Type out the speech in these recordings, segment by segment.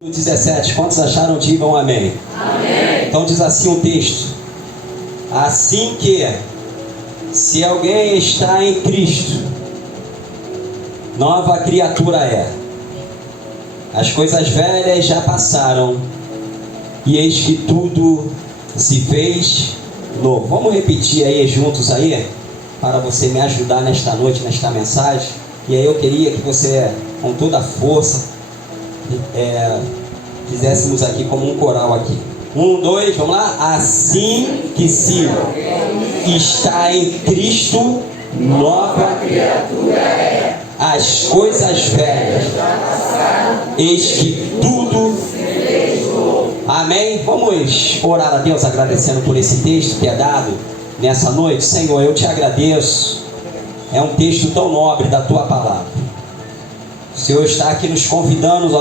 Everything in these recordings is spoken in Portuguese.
17, quantos acharam? Digam amém. Amém. Então diz assim o texto: assim que, se alguém está em Cristo, nova criatura é. As coisas velhas já passaram, e eis que tudo se fez novo. Vamos repetir aí juntos aí, para você me ajudar nesta noite, nesta mensagem. E aí eu queria que você, com toda a força, fizéssemos aqui como um coral aqui. 1, 2, vamos lá. Assim que se está em Cristo, nova criatura é. As coisas velhas eis que tudo se fez novo. Amém? Vamos orar a Deus agradecendo por esse texto que é dado nessa noite. Senhor, eu te agradeço. É um texto tão nobre da tua palavra. O Senhor está aqui nos convidando,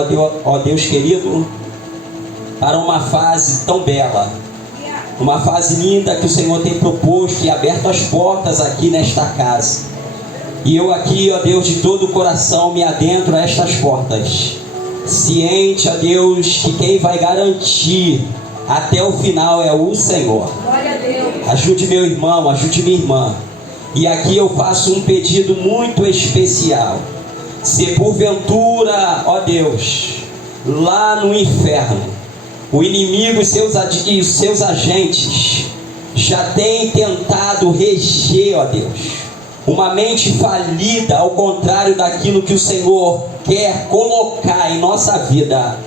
ó Deus querido, para uma fase tão bela, uma fase linda que o Senhor tem proposto e aberto as portas aqui nesta casa. E eu aqui, ó Deus, de todo o coração me adentro a estas portas, ciente, ó Deus, que quem vai garantir até o final é o Senhor. Glória a Deus. Ajude meu irmão, ajude minha irmã. E aqui eu faço um pedido muito especial. Se porventura, ó Deus, lá no inferno, o inimigo e seus agentes já têm tentado reger, ó Deus, uma mente falida, ao contrário daquilo que o Senhor quer colocar em nossa vida,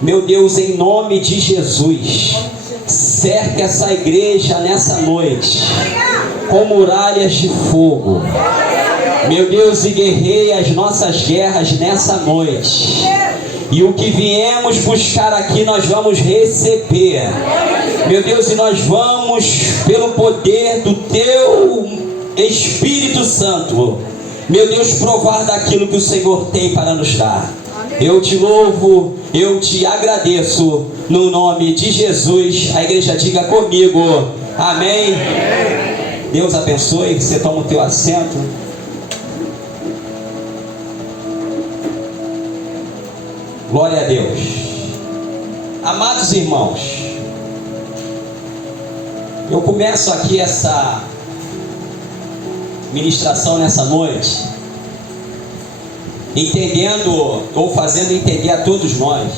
meu Deus, em nome de Jesus, cerca essa igreja nessa noite com muralhas de fogo. Meu Deus, e guerreia as nossas guerras nessa noite. E o que viemos buscar aqui nós vamos receber. Meu Deus, e nós vamos, pelo poder do Teu Espírito Santo, meu Deus, provar daquilo que o Senhor tem para nos dar. Eu te louvo, eu te agradeço, no nome de Jesus. A igreja diga comigo, amém. Deus abençoe, você toma o teu assento. Glória a Deus. Amados irmãos, eu começo aqui essa ministração nessa noite entendendo, ou fazendo entender a todos nós,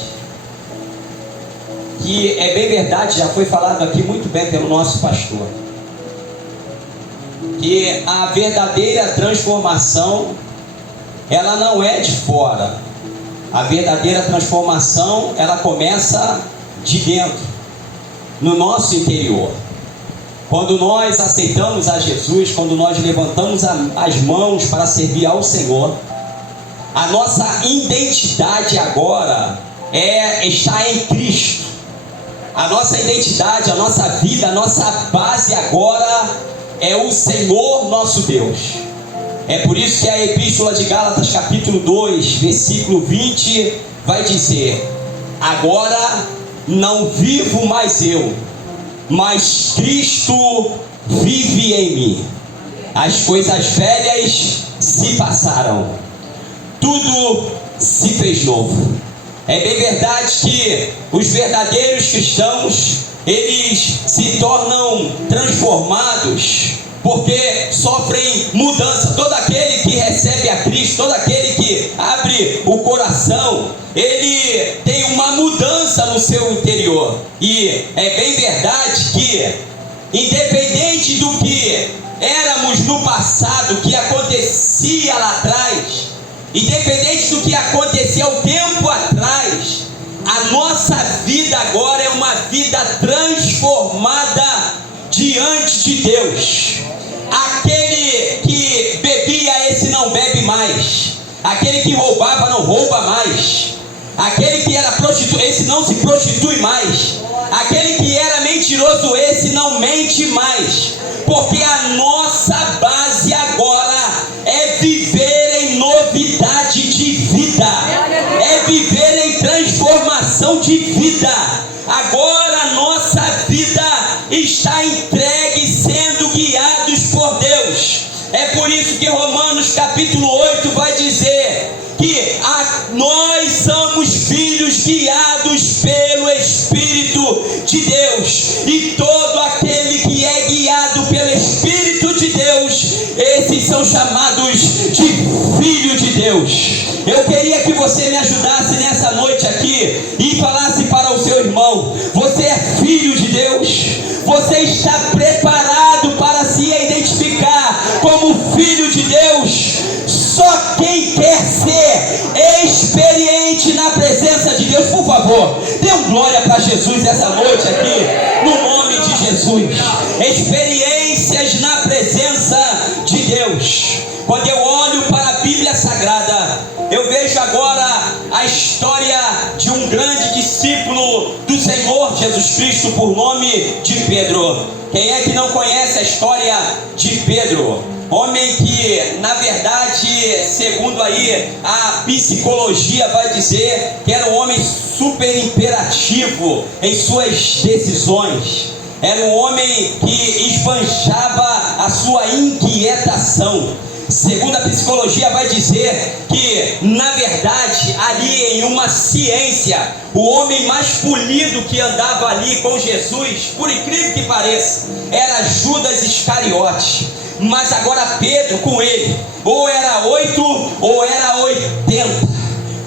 que é bem verdade, já foi falado aqui muito bem pelo nosso pastor, que a verdadeira transformação, ela não é de fora. A verdadeira transformação, ela começa de dentro, no nosso interior. Quando nós aceitamos a Jesus, quando nós levantamos as mãos para servir ao Senhor, a nossa identidade agora está em Cristo. A nossa identidade, a nossa vida, a nossa base agora é o Senhor nosso Deus. É por isso que a Epístola de Gálatas, capítulo 2, versículo 20, vai dizer: agora não vivo mais eu, mas Cristo vive em mim. As coisas velhas se passaram, tudo se fez novo. É bem verdade que os verdadeiros cristãos, eles se tornam transformados porque sofrem mudança. Todo aquele que recebe a Cristo, todo aquele que abre o coração, ele tem uma mudança no seu interior. E é bem verdade que, independente do que éramos no passado, que acontecia lá atrás, independente do que acontecia há um tempo atrás, a nossa vida agora é uma vida transformada diante de Deus. Aquele que bebia, esse não bebe mais. Aquele que roubava, não rouba mais. Aquele que era prostituto, esse não se prostitui mais. Aquele que era mentiroso, esse não mente mais. Porque a nossa base agora é viver em novidade de vida, é viver em transformação de vida. Agora a nossa vida está entregue, sendo guiados por Deus. É por isso que Romanos capítulo 8 vai dizer que nós somos filhos guiados Eu queria que você me ajudasse nessa noite aqui e falasse para o seu irmão: você é filho de Deus? Você está preparado para se identificar como filho de Deus? Só quem quer ser experiente na presença de Deus, por favor, dê um glória para Jesus essa noite aqui, no nome de Jesus. Experiências na presença de Deus. Quando eu olho para a Bíblia Sagrada, eu vejo agora a história de um grande discípulo do Senhor Jesus Cristo, por nome de Pedro. Quem é que não conhece a história de Pedro? Homem que, na verdade, segundo aí a psicologia vai dizer, que era um homem super imperativo em suas decisões. Era um homem que esbanjava a sua inquietação. Segundo a psicologia vai dizer que, na verdade, ali em uma ciência, o homem mais polido que andava ali com Jesus, por incrível que pareça, era Judas Iscariote. Mas agora Pedro com ele, ou era 8 ou era 80.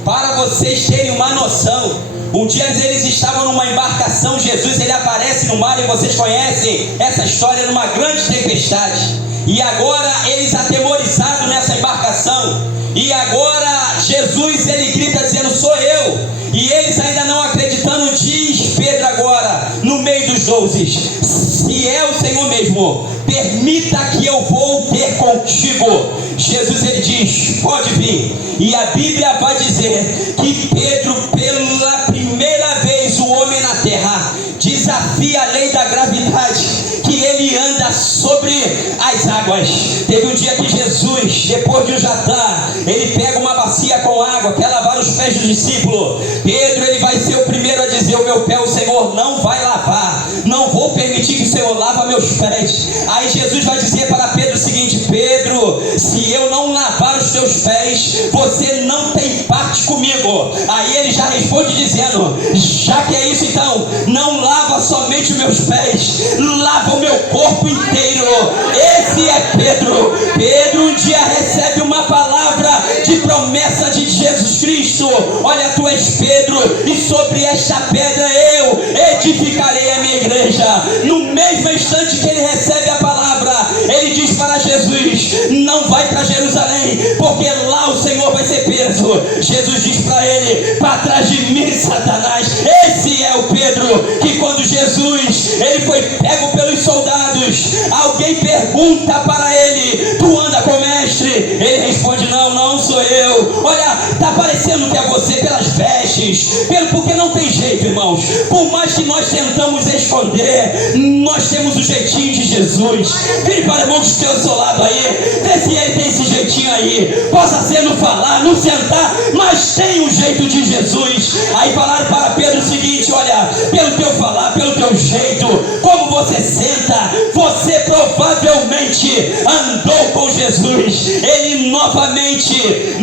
Para vocês terem uma noção, um dia eles estavam numa embarcação, Jesus ele aparece no mar, e vocês conhecem essa história, numa grande tempestade. E agora eles atemorizados nessa embarcação, e agora Jesus ele grita dizendo: sou eu. E eles ainda não acreditando, diz Pedro agora, no meio dos 12: se é o Senhor mesmo, permita que eu vou ter contigo. Jesus ele diz: pode vir. E a Bíblia vai dizer que Pedro, pela primeira vez, o homem na terra, desafia a lei da gravidade, que ele anda sobre as águas. Teve um dia que Jesus, depois de um jantar, ele pega uma bacia com água, quer lavar os pés do discípulo. Pedro ele vai ser o primeiro a dizer: o meu pé o Senhor não vai lavar, não vou permitir que o Senhor lava meus pés. Aí Jesus vai dizer para Pedro o seguinte: Pedro, se eu não lavar os teus pés, você não tem parte comigo. Aí ele já responde dizendo: já que é isso, então não lava somente os meus pés, lava o meu corpo inteiro. Esse é Pedro. Pedro um dia recebe uma palavra de promessa de Jesus Cristo: olha, tu és Pedro, e sobre esta pedra eu edificarei a minha igreja. No mesmo instante que ele recebe a palavra, ele diz para Jesus: não vai para Jerusalém, porque lá o Senhor vai ser preso. Jesus diz para ele: para trás de mim, Satanás. Esse é o Pedro que, quando Jesus ele foi pego pelos soldados, alguém pergunta para ele: tu anda com o mestre? Ele responde: não sou eu. Olha, está parecendo que é você pelas vestes, porque não tem jeito, irmãos. Por mais que nós tentamos esconder, nós temos o jeitinho de Jesus. Vire para o irmão que está ao seu lado aí, vê se ele tem esse jeitinho aí. Possa ser no falar, no sentar, mas tem o jeito de Jesus. Aí falaram para Pedro o seguinte: olha, pelo teu falar, pelo teu jeito, como você senta, você provavelmente andou com Jesus. Ele novamente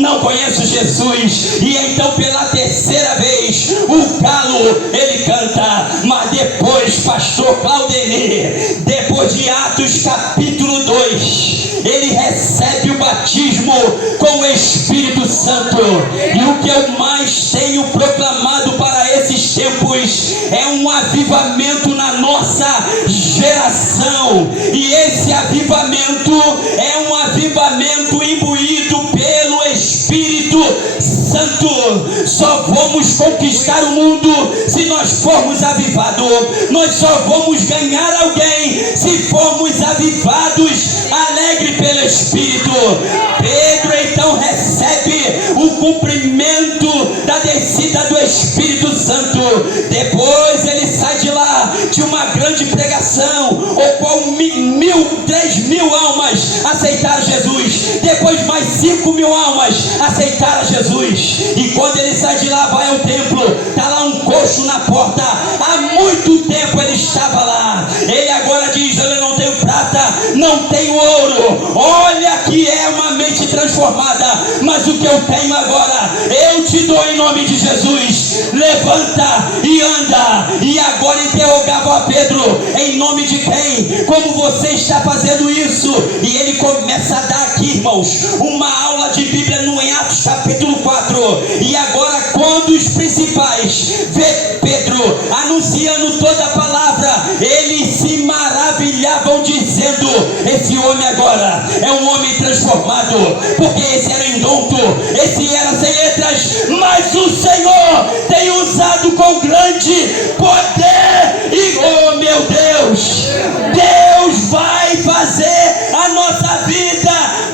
não conhece Jesus. E então, pela terceira vez, o galo ele canta. Mas depois, pastor Claudemir, depois de Atos capítulo 2, ele recebe o batismo com o Espírito Santo. E o que eu mais tenho proclamado para esses tempos é um avivamento na nossa geração. E esse avivamento é um avivamento imbuído pelo Espírito Santo. Só vamos conquistar o mundo se nós formos avivados. Nós só vamos ganhar alguém se formos avivados, alegre pelo Espírito. Pedro então recebe o cumprimento da descida do Espírito Santo. Depois ele sai de lá de uma grande pregação, o qual 3.000 almas aceitaram Jesus. Depois mais 5.000 almas aceitaram Jesus. E quando ele sai de lá, vai ao templo, está lá um coxo na porta. Há muito tempo ele estava lá. Ele agora diz: eu não tenho prata, não tenho ouro. Olha que é uma mente transformada, mas o que eu tenho agora, eu te dou em nome nome de Jesus, levanta e anda. E agora interrogavam a Pedro: em nome de quem? Como você está fazendo isso? E ele começa a dar aqui, irmãos, uma aula de Bíblia no Atos capítulo 4. E agora, quando os principais vê Pedro anunciando toda a palavra, eles se maravilhavam, dizendo: esse homem agora é um homem transformado, porque esse era indonto, esse era sem letras, mas o Senhor tem usado com grande poder. E oh meu Deus, Deus vai fazer a nossa vida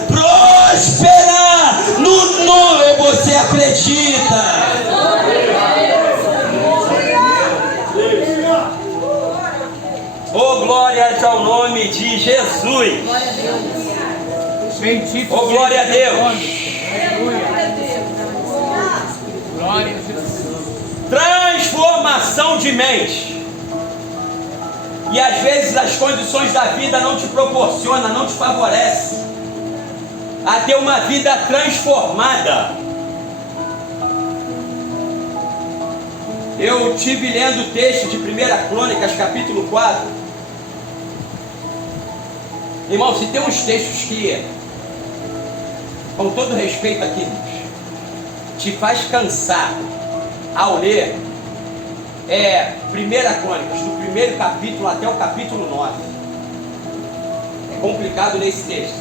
prosperar no nome. Você acredita? Oh, glórias ao nome de Jesus. Bendito. Oh, glória a Deus. Glória a Jesus. Transformação de mente. E às vezes as condições da vida não te proporcionam, não te favorecem a ter uma vida transformada. Eu tive lendo o texto de 1 Crônicas, capítulo 4. Irmão, se tem uns textos que, com todo respeito aqui, te faz cansar ao ler, é 1 Crônicas, do primeiro capítulo até o capítulo 9. É complicado nesse texto.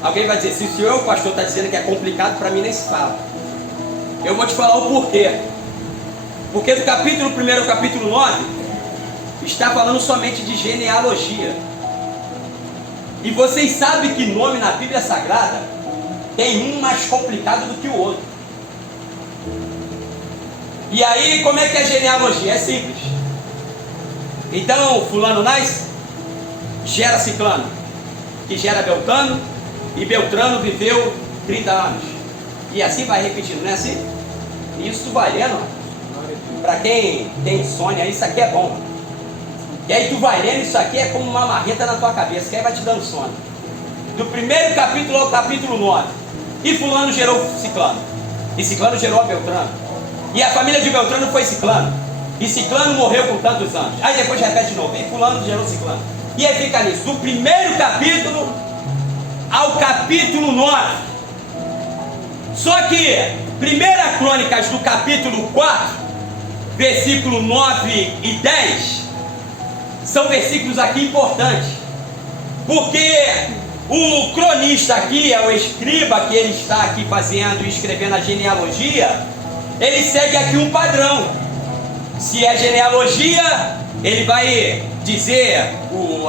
Alguém vai dizer: se o pastor está dizendo que é complicado, para mim nem se fala. Eu vou te falar o porquê. Porque do capítulo 1 ao capítulo 9 está falando somente de genealogia. E vocês sabem que nome na Bíblia Sagrada tem um mais complicado do que o outro. E aí, como é que é a genealogia? É simples. Então, fulano nasce, gera ciclano, que gera Beltrano, e Beltrano viveu 30 anos. E assim vai repetindo, não é assim? Isso vai lendo. Para quem tem insônia, isso aqui é bom. E aí tu vai lendo, isso aqui é como uma marreta na tua cabeça, que aí vai te dando sono. Do primeiro capítulo ao capítulo 9. E fulano gerou Ciclano. E Ciclano gerou a Beltrano. E a família de Beltrano foi Ciclano. E Ciclano morreu com tantos anos. Aí depois repete de novo. E fulano gerou Ciclano. E aí fica nisso. Do primeiro capítulo ao capítulo 9. Só que 1 Crônicas do capítulo 4, versículo 9 e 10, são versículos aqui importantes, porque o cronista aqui, é o escriba que ele está aqui fazendo e escrevendo a genealogia, ele segue aqui um padrão. Se é genealogia, ele vai dizer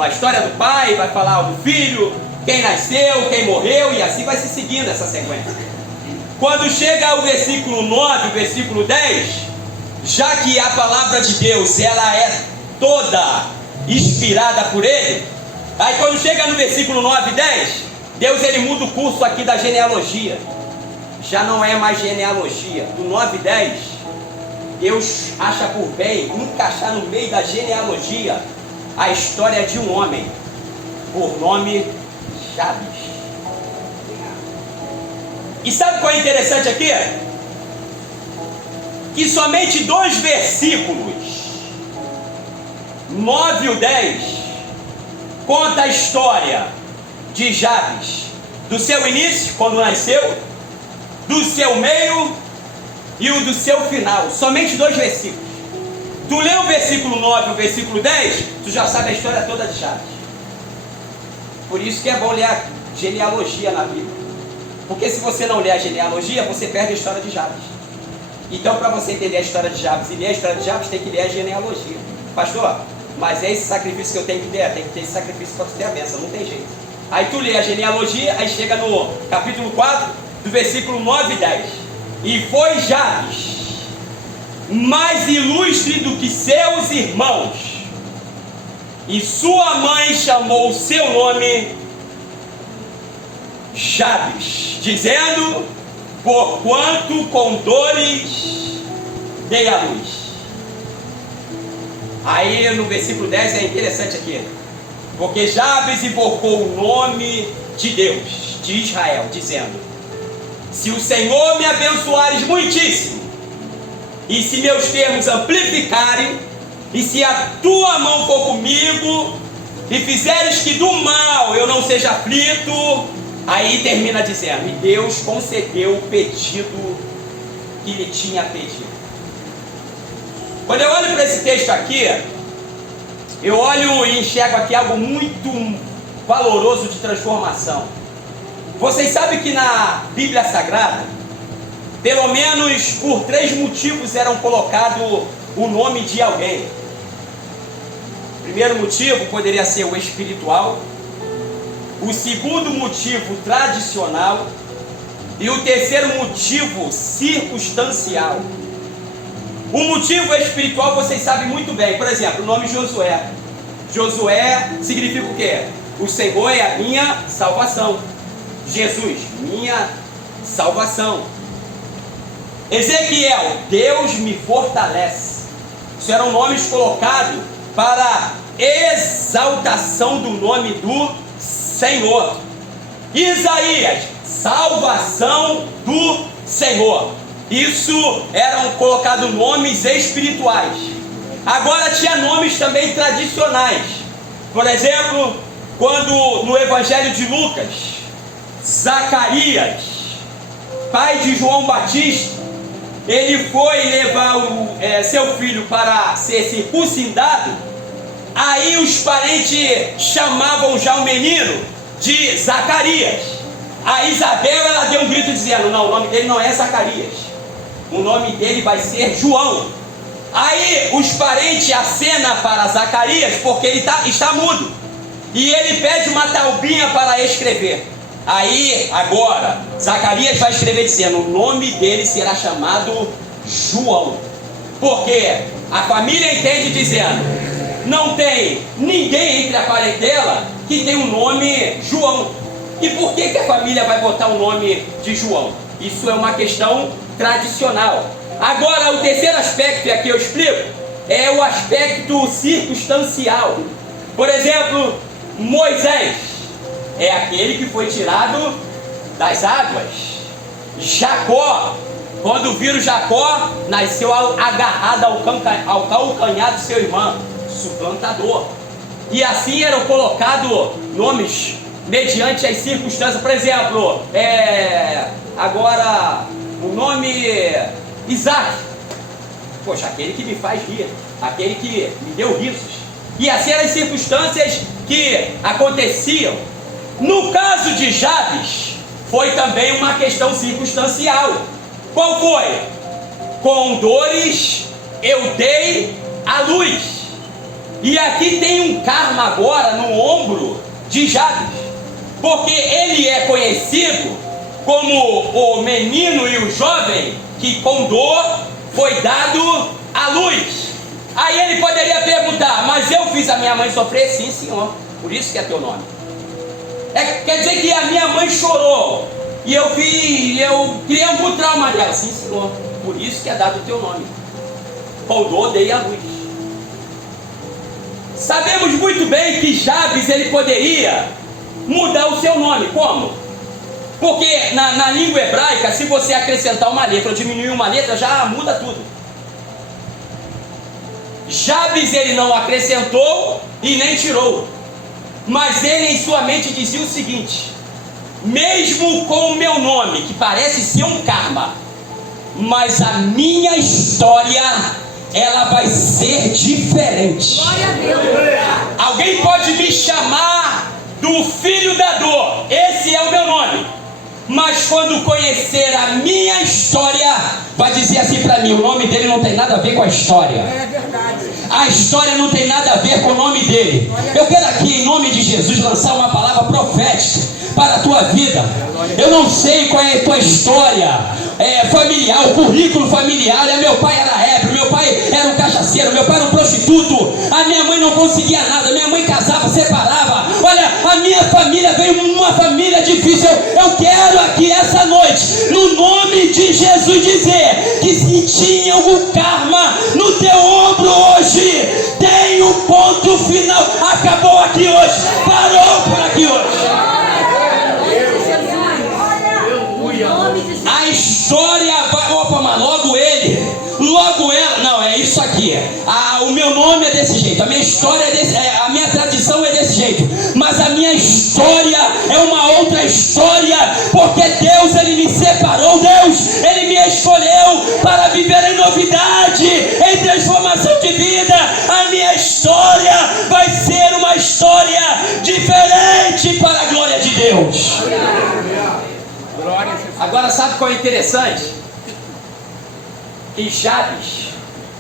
a história do pai, vai falar do filho, quem nasceu, quem morreu, e assim vai se seguindo essa sequência. Quando chega ao versículo 9, o versículo 10, já que a palavra de Deus, ela é toda inspirada por ele, aí quando chega no versículo 9 e 10, Deus ele muda o curso aqui da genealogia. Já não é mais genealogia. Do 9 e 10, Deus acha por bem encaixar no meio da genealogia a história de um homem, por nome Jabes. E sabe qual é interessante aqui? Que somente 2 versículos, 9 e 10, conta a história de Jabes, do seu início, quando nasceu, do seu meio e o do seu final. Somente 2 versículos. Tu lê o versículo 9 e o versículo 10, tu já sabe a história toda de Jabes. Por isso que é bom ler a genealogia na Bíblia. Porque se você não ler a genealogia, você perde a história de Jabes. Então, para você entender a história de Jabes e ler a história de Jabes, tem que ler a genealogia. Pastor, mas é esse sacrifício que eu tenho que ter? Tem que ter esse sacrifício para ter a bênção, não tem jeito. Aí tu lê a genealogia, aí chega no capítulo 4, do versículo 9 e 10. E foi Jabes mais ilustre do que seus irmãos, e sua mãe chamou o seu nome Jabes, dizendo: porquanto com dores dei a luz. Aí no versículo 10 é interessante aqui, porque Jabes invocou o nome de Deus, de Israel, dizendo: se o Senhor me abençoares muitíssimo, e se meus termos amplificarem, e se a tua mão for comigo, e fizeres que do mal eu não seja aflito, aí termina dizendo, e Deus concedeu o pedido que lhe tinha pedido. Quando eu olho para esse texto aqui, eu olho e enxergo aqui algo muito valoroso de transformação. Vocês sabem que na Bíblia Sagrada, pelo menos por 3 motivos eram colocados o nome de alguém. O primeiro motivo poderia ser o espiritual, o segundo motivo tradicional e o terceiro motivo circunstancial. O motivo espiritual vocês sabem muito bem. Por exemplo, o nome Josué. Josué significa o quê? O Senhor é a minha salvação. Jesus, minha salvação. Ezequiel, Deus me fortalece. Isso eram nomes colocados para exaltação do nome do Senhor. Isaías, salvação do Senhor. Isso eram colocados nomes espirituais. Agora tinha nomes também tradicionais. Por exemplo, quando no Evangelho de Lucas, Zacarias, pai de João Batista, ele foi levar seu filho para ser circuncidado. Aí os parentes chamavam já o menino de Zacarias. A Isabel, ela deu um grito dizendo, não, o nome dele não é Zacarias, o nome dele vai ser João. Aí os parentes acenam para Zacarias, porque ele está mudo, e ele pede uma taubinha para escrever. Aí agora Zacarias vai escrever dizendo, o nome dele será chamado João, porque a família entende dizendo, não tem ninguém entre a parentela que tem o nome João. E por que a família vai botar o nome de João? Isso é uma questão tradicional. Agora, o terceiro aspecto, e aqui eu explico, é o aspecto circunstancial. Por exemplo, Moisés é aquele que foi tirado das águas. Jacó, quando viram Jacó, nasceu agarrado ao calcanhar do seu irmão, suplantador. E assim eram colocados nomes mediante as circunstâncias. Por exemplo, agora o nome Isaac, poxa, aquele que me faz rir, aquele que me deu risos. E assim eram as circunstâncias que aconteciam. No caso de Jabes, foi também uma questão circunstancial. Qual foi? Com dores eu dei a luz. E aqui tem um karma agora no ombro de Jabes, porque ele é conhecido como o menino e o jovem que com dor foi dado à luz. Aí ele poderia perguntar, mas eu fiz a minha mãe sofrer? Sim, senhor, por isso que é teu nome. Quer dizer que a minha mãe chorou e eu criei algum trauma dela? Sim, senhor, por isso que é dado o teu nome. Com dor dei a luz. Sabemos muito bem que Jabes ele poderia mudar o seu nome. Como? Porque na língua hebraica, se você acrescentar uma letra ou diminuir uma letra, já muda tudo. Jabes ele não acrescentou e nem tirou, mas ele em sua mente dizia o seguinte: mesmo com o meu nome, que parece ser um karma, mas a minha história, ela vai ser diferente. Glória a Deus. Alguém pode me chamar do filho da dor, esse é o meu nome, mas quando conhecer a minha história, vai dizer assim para mim, o nome dele não tem nada a ver com a história. É verdade. A história não tem nada a ver com o nome dele. Eu quero aqui, em nome de Jesus, lançar uma palavra profética para a tua vida. Eu não sei qual é a tua história familiar, o currículo familiar. Meu pai era ébrio, meu pai era um cachaceiro, meu pai era um prostituto, a minha mãe não conseguia nada, minha mãe casava, separava. Olha, a minha família veio uma família difícil. Eu quero aqui essa noite, no nome de Jesus, dizer que se tinha algum karma no teu ombro hoje, tem um ponto final. Acabou aqui hoje, parou por aqui hoje. A história vai, opa, mas logo que o meu nome é desse jeito, a minha história a minha tradição é desse jeito, mas a minha história é uma outra história, porque Deus, Ele me separou, Deus, Ele me escolheu para viver em novidade, em transformação de vida. A minha história vai ser uma história diferente para a glória de Deus. Agora, sabe qual é interessante? Que Jabes,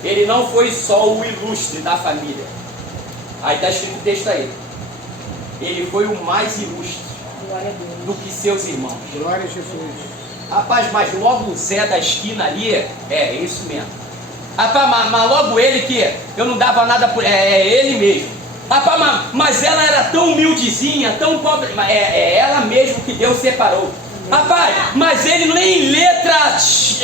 ele não foi só o ilustre da família. Aí está escrito o texto aí. Ele foi o mais ilustre do que seus irmãos. Glória a Jesus. Rapaz, mas logo o Zé da esquina ali, é isso mesmo. Rapaz, mas logo ele que eu não dava nada por... É ele mesmo. Rapaz, mas ela era tão humildezinha, tão pobre. É ela mesmo que Deus separou. Rapaz, mas ele nem letra,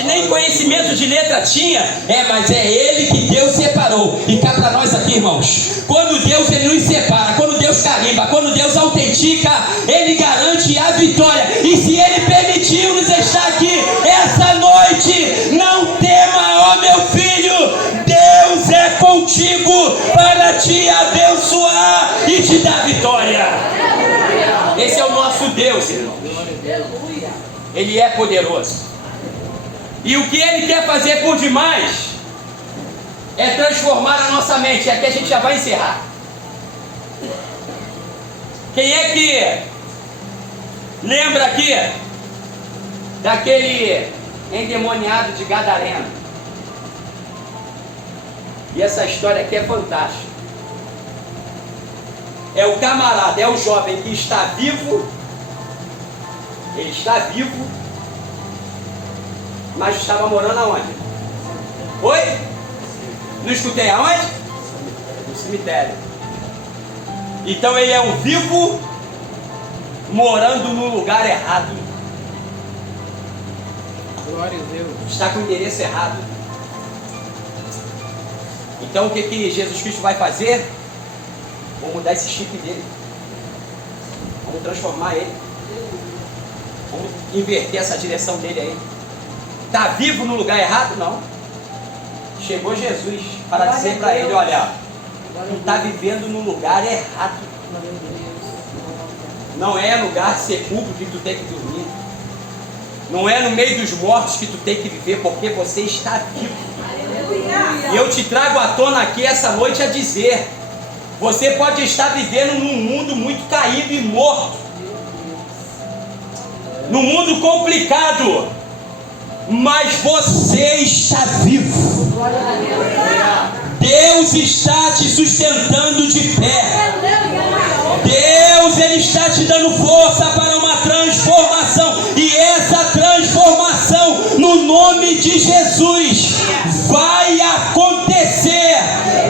nem conhecimento de letra tinha. Mas é ele que Deus separou. E cá para nós aqui, irmãos, quando Deus ele nos separa, quando Deus carimba, quando Deus autentica, Ele garante a vitória. E se Ele permitiu nos estar aqui essa noite, não tema, ó meu filho, Deus é contigo para te abençoar e te dar vitória. Esse é o nosso Deus, irmão. Ele é poderoso. E o que Ele quer fazer por demais é transformar a nossa mente. Aqui a gente já vai encerrar. Quem é que lembra aqui daquele endemoniado de Gadareno? E essa história aqui é fantástica. É o camarada, é o jovem que está vivo. Ele está vivo, mas estava morando aonde? Oi? Não escutei aonde? No cemitério. Então ele é um vivo morando no lugar errado. Glória a Deus. Está com o endereço errado. Então o que Jesus Cristo vai fazer? Vamos mudar esse chip dele. Vamos transformar ele. Vamos inverter essa direção dele aí. Está vivo no lugar errado? Não. Chegou Jesus para dizer para ele, olha, tu está vivendo no lugar errado. Não é lugar sepulcro que tu tem que dormir. Não é no meio dos mortos que tu tem que viver, porque você está vivo. E eu te trago à tona aqui essa noite a dizer, você pode estar vivendo num mundo muito caído e morto, num mundo complicado, mas você está vivo. Deus está te sustentando de pé. Deus, Ele está te dando força para uma transformação. E essa transformação, no nome de Jesus, vai acontecer.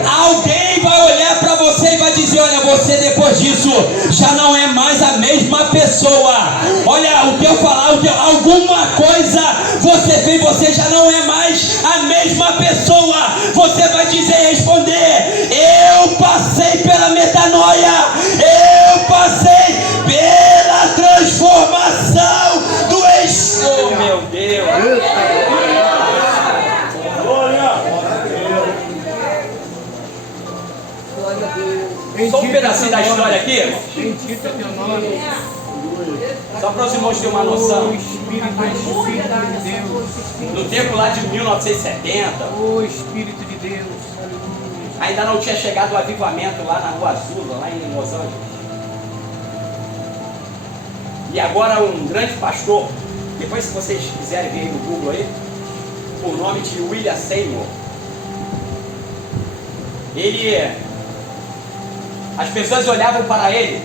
Alguém vai olhar para você e vai dizer, olha, você depois disso já não é mais a mesma pessoa. Olha, o que eu falar, alguma coisa você fez, você já não é mais a mesma pessoa. Você vai dizer e responder, eu passei pela metanoia, eu passei pela transformação do Espírito. Oh, meu Deus! Só um pedacinho da história aqui, irmão. Bendito é teu nome. Só para os irmãos terem uma noção. O Espírito de Deus. No tempo lá de 1970, O Espírito de Deus. ainda não tinha chegado o avivamento lá na Rua Azul, lá em Los Angeles. E agora um grande pastor, depois se vocês quiserem ver no Google aí, o nome de William Seymour. As pessoas olhavam para ele,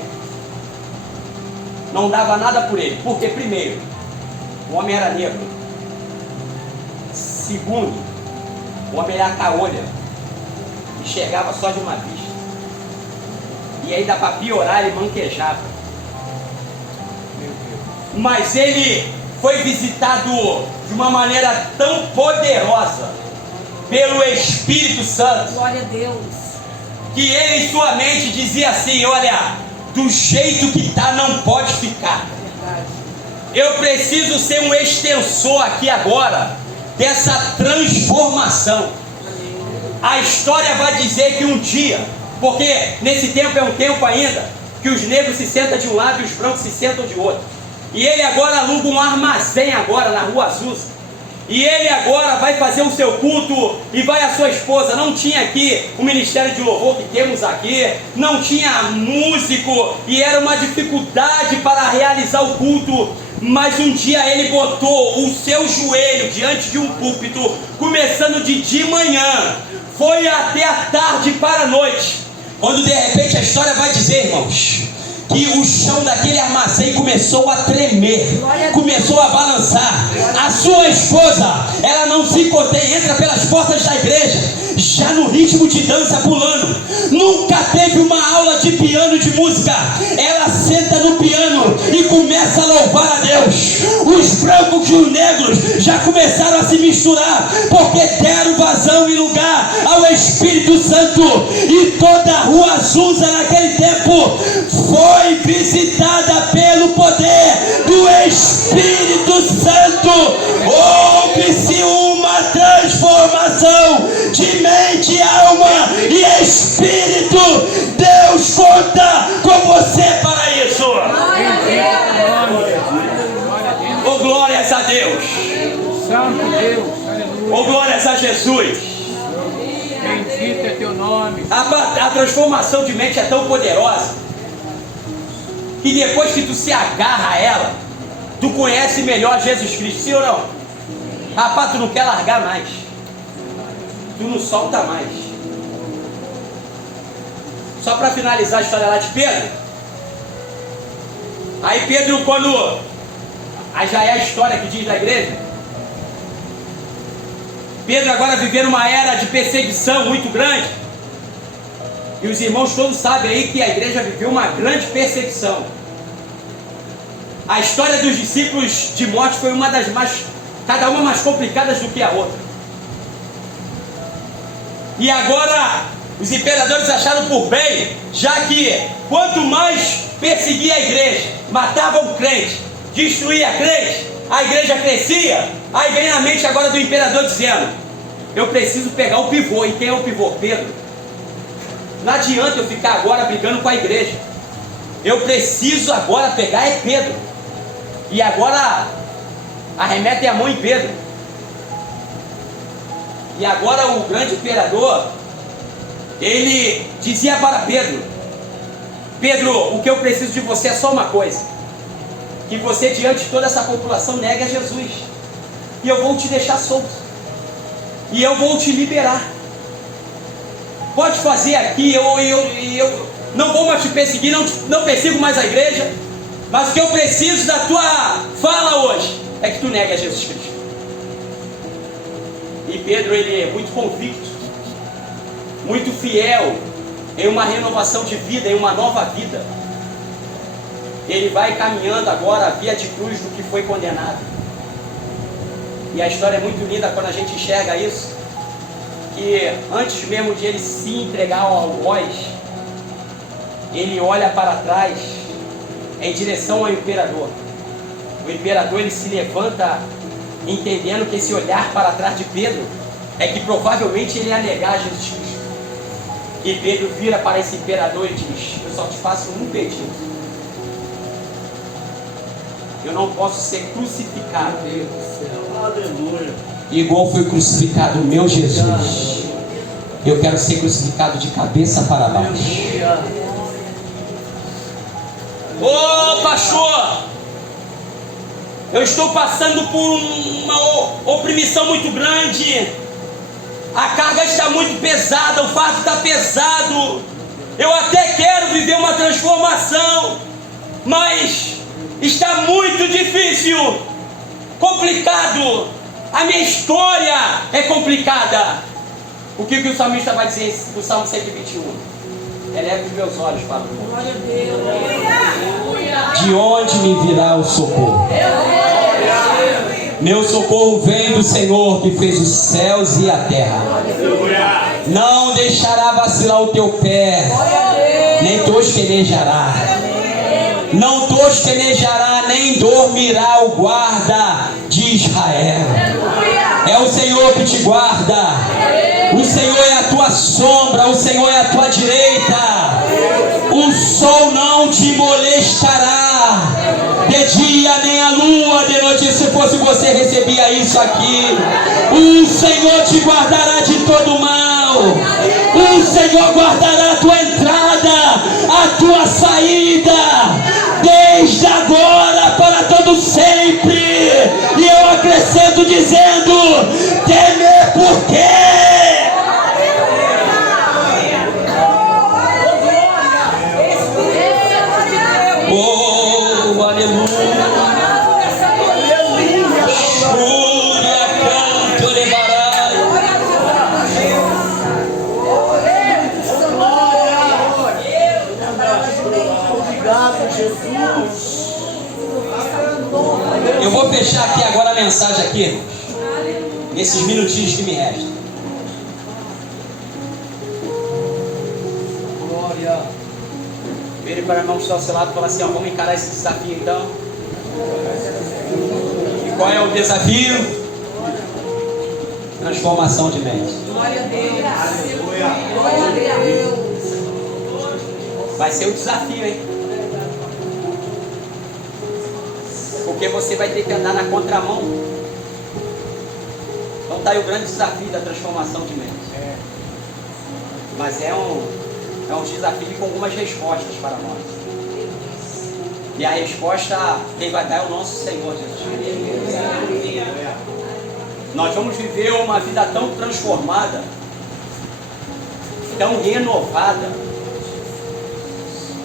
não dava nada por ele, porque primeiro, o homem era negro. Segundo, o homem era caolha, enxergava só de uma vista. E ainda para piorar, ele manquejava. Mas ele foi visitado de uma maneira tão poderosa pelo Espírito Santo, Glória a Deus. que ele em sua mente dizia assim, olha, do jeito que está não pode ficar. Eu preciso ser um extensor aqui agora dessa transformação. A história vai dizer que um dia, porque nesse tempo é um tempo ainda que os negros se sentam de um lado e os brancos se sentam de outro. E ele agora aluga um armazém agora na Rua Azusa. E ele agora vai fazer o seu culto e vai a sua esposa. Não tinha aqui o ministério de louvor que temos aqui, não tinha músico e era uma dificuldade para realizar o culto. Mas um dia ele botou o seu joelho diante de um púlpito, começando de manhã, foi até a tarde para a noite. Quando de repente a história vai dizer, irmãos, que o chão daquele armazém começou a tremer, começou a balançar. A sua esposa, ela não se contém, entra pelas portas da igreja, já no ritmo de dança, pulando. Nunca teve uma aula de piano, de música. Ela senta no piano e começa a louvar a Deus. Os brancos e os negros já começaram a se misturar, porque deram vazão e lugar ao Espírito Santo. E toda a Rua Azusa naquele tempo foi visitada pelo poder do Espírito Santo. Houve-se uma transformação de mente, alma e espírito. Deus conta com você para isso. Oh, glórias a Deus. Santo Deus, aleluia. Oh, glórias a Jesus. Bendito é teu nome. A transformação de mente é tão poderosa que depois que tu se agarra a ela, tu conhece melhor Jesus Cristo, sim ou não? Rapaz, tu não quer largar mais, tu não solta mais. Só para finalizar a história lá de Pedro. Aí Pedro, quando aí já é a história que diz da igreja, Pedro agora vivendo uma era de perseguição muito grande. E os irmãos todos sabem aí que a igreja viveu uma grande perseguição. A história dos discípulos de morte foi uma das mais, cada uma mais complicadas do que a outra. E agora os imperadores acharam por bem, já que quanto mais perseguia a igreja, matava o crente, destruía a crente, a igreja crescia. Aí vem na mente agora do imperador dizendo: eu preciso pegar o pivô. E quem é o pivô? Pedro. Não adianta eu ficar agora brigando com a igreja. Eu preciso agora pegar é Pedro. E agora arremetem a mão em Pedro. E agora o grande imperador, ele dizia para Pedro: Pedro, o que eu preciso de você é só uma coisa, que você diante de toda essa população negue a Jesus, e eu vou te deixar solto, e eu vou te liberar. Pode fazer aqui, eu não vou mais te perseguir, não persigo mais a igreja, mas o que eu preciso da tua fala hoje é que tu negue a Jesus Cristo. E Pedro, ele é muito convicto, muito fiel em uma renovação de vida, em uma nova vida. Ele vai caminhando agora a via de cruz do que foi condenado. E a história é muito linda quando a gente enxerga isso, que antes mesmo de ele se entregar ao algoz, ele olha para trás em direção ao imperador. O imperador, ele se levanta entendendo que esse olhar para trás de Pedro é que provavelmente ele ia negar Jesus Cristo. E Pedro vira para esse imperador e diz: eu só te faço um pedido. Eu não posso ser crucificado. Deus do céu. Aleluia. Igual foi crucificado o meu Jesus. Eu quero ser crucificado de cabeça para baixo. Ô pastor, eu estou passando por uma opressão muito grande. A carga está muito pesada, o fardo está pesado. Eu até quero viver uma transformação, mas está muito difícil, complicado. A minha história é complicada. O que o salmista vai dizer no Salmo 121? Eleve os meus olhos para o Senhor. De onde me virá o socorro? Meu socorro vem do Senhor que fez os céus e a terra. Não deixará vacilar o teu pé, nem tosquenejará. Não tosquenejará nem dormirá o guarda de Israel. É o Senhor que te guarda. O Senhor é a tua sombra, o Senhor é a tua direita. O sol não te molestará de dia, nem a lua de noite. Se fosse você, recebia isso aqui. O Senhor te guardará de todo mal. O Senhor guardará a tua entrada, a tua saída, desde agora para todo sempre. E eu acrescento dizendo: temer por quê? Oh, aleluia. Júlia, canto, levarai. Obrigado, Jesus. Eu vou fechar aqui agora a mensagem aqui, nesses minutinhos que me restam. Glória. Vire para a irmão que está ao seu lado e fala assim: ó, vamos encarar esse desafio então. E qual é o desafio? Transformação de mente. Glória a Deus. Glória a Deus. Vai ser o desafio, hein? Porque você vai ter que andar na contramão. Então está aí o grande desafio da transformação de mente. Mas é um desafio com algumas respostas para nós. E a resposta quem vai dar é o nosso Senhor Jesus. Nós vamos viver uma vida tão transformada, tão renovada,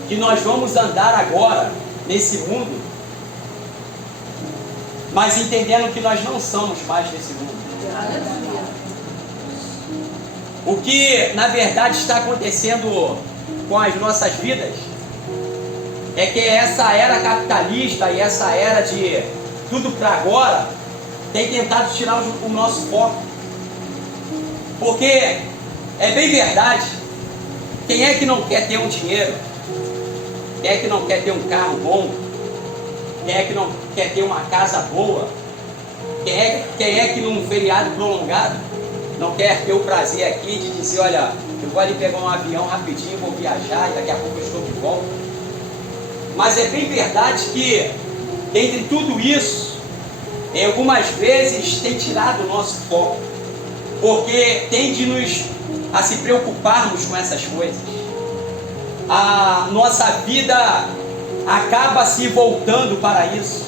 que nós vamos andar agora nesse mundo, mas entendendo que nós não somos mais desse mundo. O que na verdade está acontecendo com as nossas vidas é que essa era capitalista e essa era de tudo para agora tem tentado tirar o nosso foco. Porque é bem verdade, quem é que não quer ter um dinheiro? Quem é que não quer ter um carro bom? Quem é que não quer ter uma casa boa? Quem é que num feriado prolongado não quer ter o prazer aqui de dizer: olha, eu vou ali pegar um avião rapidinho, vou viajar e daqui a pouco eu estou de volta? Mas é bem verdade que entre tudo isso, algumas vezes tem tirado o nosso foco, porque tem de nos a se preocuparmos com essas coisas. A nossa vida acaba se voltando para isso.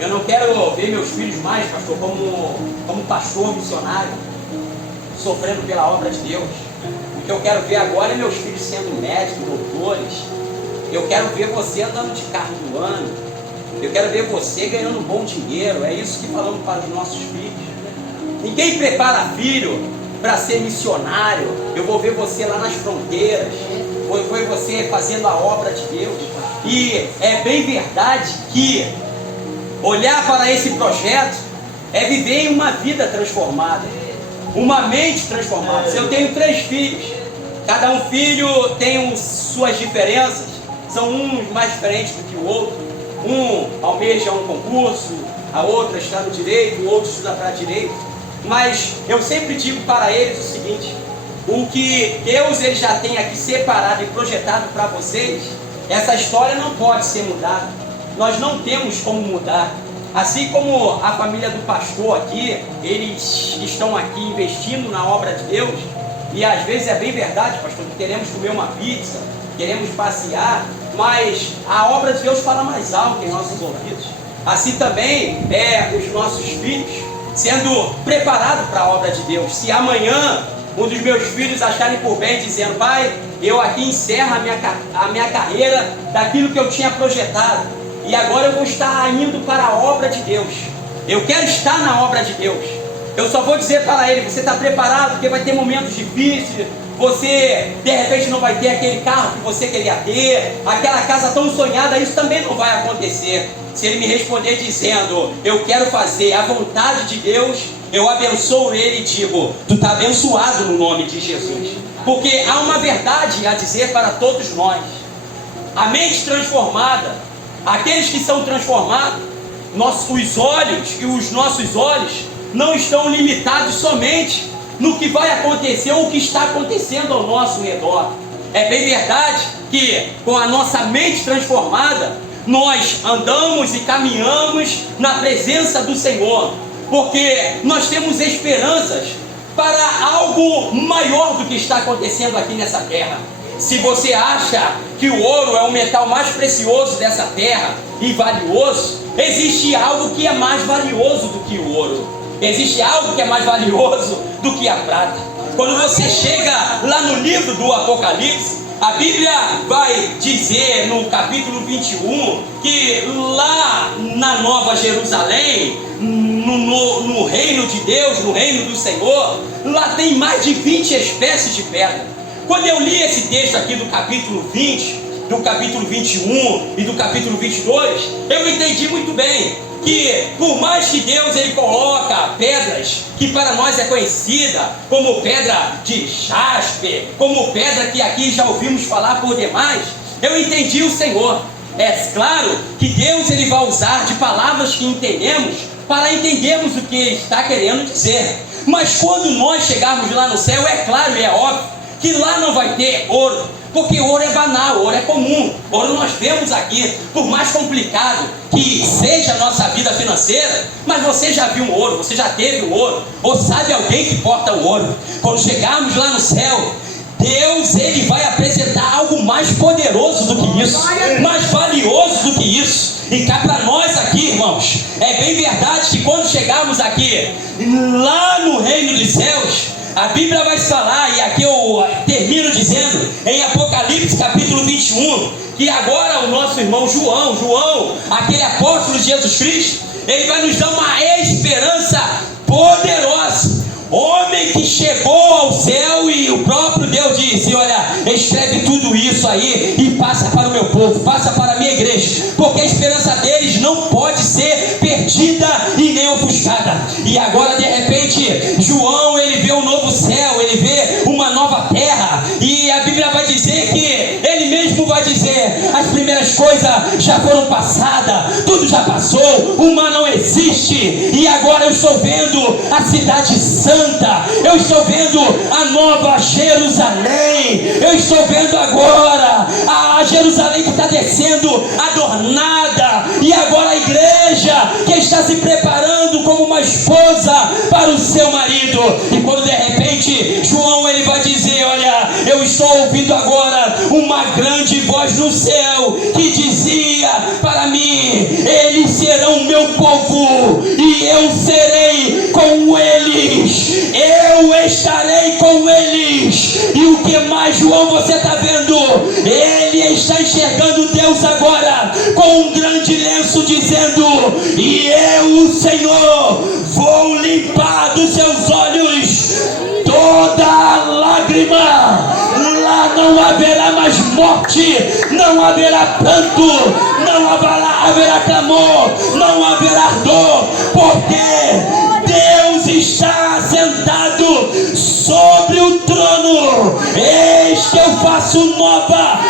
Eu não quero ver meus filhos mais, pastor, como pastor missionário, sofrendo pela obra de Deus. O que eu quero ver agora é meus filhos sendo médicos, doutores. Eu quero ver você andando de carro do ano. Eu quero ver você ganhando um bom dinheiro. É isso que falamos para os nossos filhos. Ninguém prepara filho para ser missionário. Eu vou ver você lá nas fronteiras. Vou ver você fazendo a obra de Deus. E é bem verdade que olhar para esse projeto é viver em uma vida transformada, uma mente transformada. Eu tenho 3 filhos, cada um filho tem suas diferenças, são uns mais diferentes do que o outro. Um almeja um concurso, a outra está no direito, o outro estuda para direito. Mas eu sempre digo para eles o seguinte: o que Deus ele já tem aqui separado e projetado para vocês, essa história não pode ser mudada. Nós não temos como mudar. Assim como a família do pastor aqui, eles estão aqui investindo na obra de Deus. E às vezes é bem verdade, pastor, que queremos comer uma pizza, queremos passear, mas a obra de Deus fala mais alto em nossos ouvidos. Assim também os nossos filhos sendo preparados para a obra de Deus. Se amanhã um dos meus filhos acharem por bem dizendo: pai, eu aqui encerro a minha carreira daquilo que eu tinha projetado, e agora eu vou estar indo para a obra de Deus, eu quero estar na obra de Deus, eu só vou dizer para ele: você está preparado? Porque vai ter momentos difíceis, você de repente não vai ter aquele carro que você queria ter, aquela casa tão sonhada. Isso também não vai acontecer. Se ele me responder dizendo: eu quero fazer a vontade de Deus, eu abençoo ele e digo: tu está abençoado no nome de Jesus. Porque há uma verdade a dizer para todos nós: a mente transformada Aqueles que são transformados, os olhos e os nossos olhos não estão limitados somente no que vai acontecer ou o que está acontecendo ao nosso redor. É bem verdade que com a nossa mente transformada, nós andamos e caminhamos na presença do Senhor, porque nós temos esperanças para algo maior do que está acontecendo aqui nessa terra. Se você acha que o ouro é o metal mais precioso dessa terra e valioso, existe algo que é mais valioso do que o ouro. Existe algo que é mais valioso do que a prata. Quando você chega lá no livro do Apocalipse, a Bíblia vai dizer no capítulo 21 que lá na Nova Jerusalém, no reino de Deus, no reino do Senhor, lá tem mais de 20 espécies de pedra. Quando eu li esse texto aqui do capítulo 20, do capítulo 21 e do capítulo 22, eu entendi muito bem que por mais que Deus ele coloca pedras que para nós é conhecida como pedra de jaspe, como pedra que aqui já ouvimos falar por demais, eu entendi o Senhor. É claro que Deus ele vai usar de palavras que entendemos para entendermos o que ele está querendo dizer. Mas quando nós chegarmos lá no céu, é claro e é óbvio que lá não vai ter ouro, porque ouro é banal, ouro é comum. Ouro nós vemos aqui, por mais complicado que seja a nossa vida financeira, mas você já viu um ouro, você já teve um ouro, ou sabe alguém que porta o ouro. Quando chegarmos lá no céu, Deus ele vai apresentar algo mais poderoso do que isso, mais valioso do que isso. E cá para nós aqui, irmãos, é bem verdade que quando chegarmos aqui, lá no reino dos céus, a Bíblia vai falar, e aqui eu termino dizendo, em Apocalipse capítulo 21, que agora o nosso irmão João, aquele apóstolo de Jesus Cristo, ele vai nos dar uma esperança poderosa. Homem que chegou ao céu e o próprio Deus disse: olha, escreve tudo isso aí e passa para o meu povo, passa para a minha igreja, porque a esperança deles não pode ser perdida e nem ofuscada. E agora de repente João ele vê um novo céu, ele vê uma nova terra, e a Bíblia vai dizer que ele mesmo vai dizer: as primeiras coisas já foram passadas, tudo já passou, o mal não existe, e agora eu estou vendo a cidade santa, eu estou vendo a nova Jerusalém, eu estou vendo agora a Jerusalém que está descendo adornada, e agora a igreja que está se preparando como uma esposa para o seu marido. E quando de repente João ele vai dizer: olha, eu estou ouvindo agora uma grande voz no céu que dizia para mim: eles serão meu povo e eu serei com eles, eu estarei com eles. E o que mais, João, você está vendo? Ele está enxergando Deus agora com um grande lenço, dizendo: e eu, o Senhor, vou limpar dos seus olhos toda a lágrima. Lá não haverá mais morte, não haverá pranto, não haverá clamor, não haverá dor, porque Deus está sentado sobre o trono. Eis que eu faço nova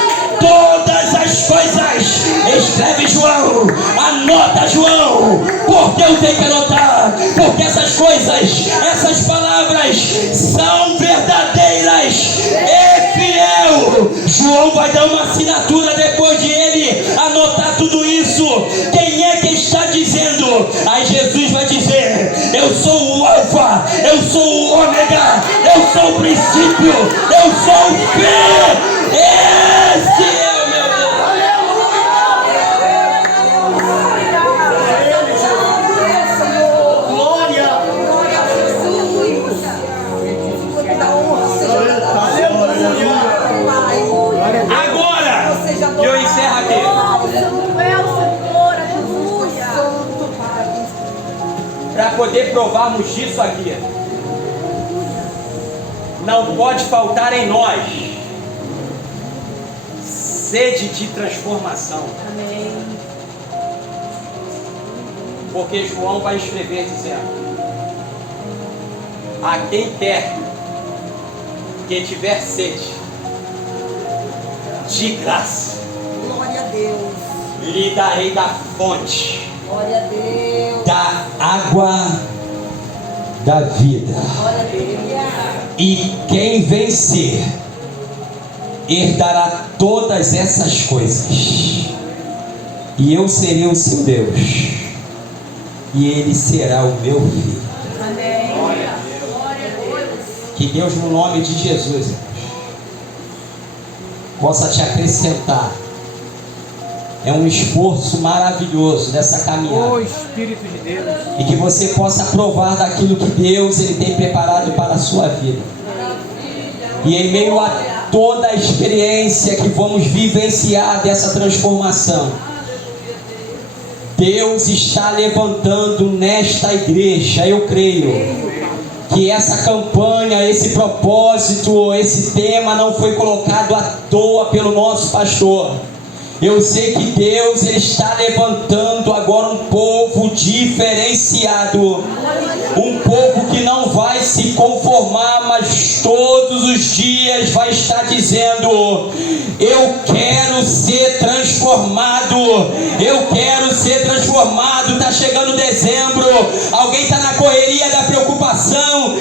todas as coisas. Escreve, João, anota, João, porque eu tenho que anotar, porque essas coisas, essas palavras são verdadeiras e fiel. João vai dar uma assinatura depois de ele anotar tudo isso. Quem é que está dizendo? Aí Jesus vai dizer: eu sou o Alfa, eu sou o Ômega, eu sou o princípio, eu sou o fim. Esse é o meu Deus. Agora, eu encerro aqui. Para poder provarmos disso aqui, não pode faltar em nós sede de transformação. Amém. Porque João vai escrever dizendo: a quem quer que tiver sede, de graça, Glória a Deus. lhe darei da fonte, Glória a Deus. da água da vida. Glória a Deus. E quem vencer herdará todas essas coisas. E eu serei o seu Deus, e ele será o meu filho. Amém. Glória Que Deus, no nome de Jesus, possa te acrescentar. É um esforço maravilhoso nessa caminhada. O Espírito de Deus. E que você possa provar daquilo que Deus ele tem preparado para a sua vida. E em meio a toda a experiência que vamos vivenciar dessa transformação, Deus está levantando nesta igreja, eu creio, que essa campanha, esse propósito, esse tema não foi colocado à toa pelo nosso pastor. Eu sei que Deus ele está levantando agora um povo diferenciado, um povo que não vai se conformar, mas todos os dias vai estar dizendo: eu quero ser transformado, eu quero ser transformado. Está chegando dezembro, alguém está na correria da preocupação,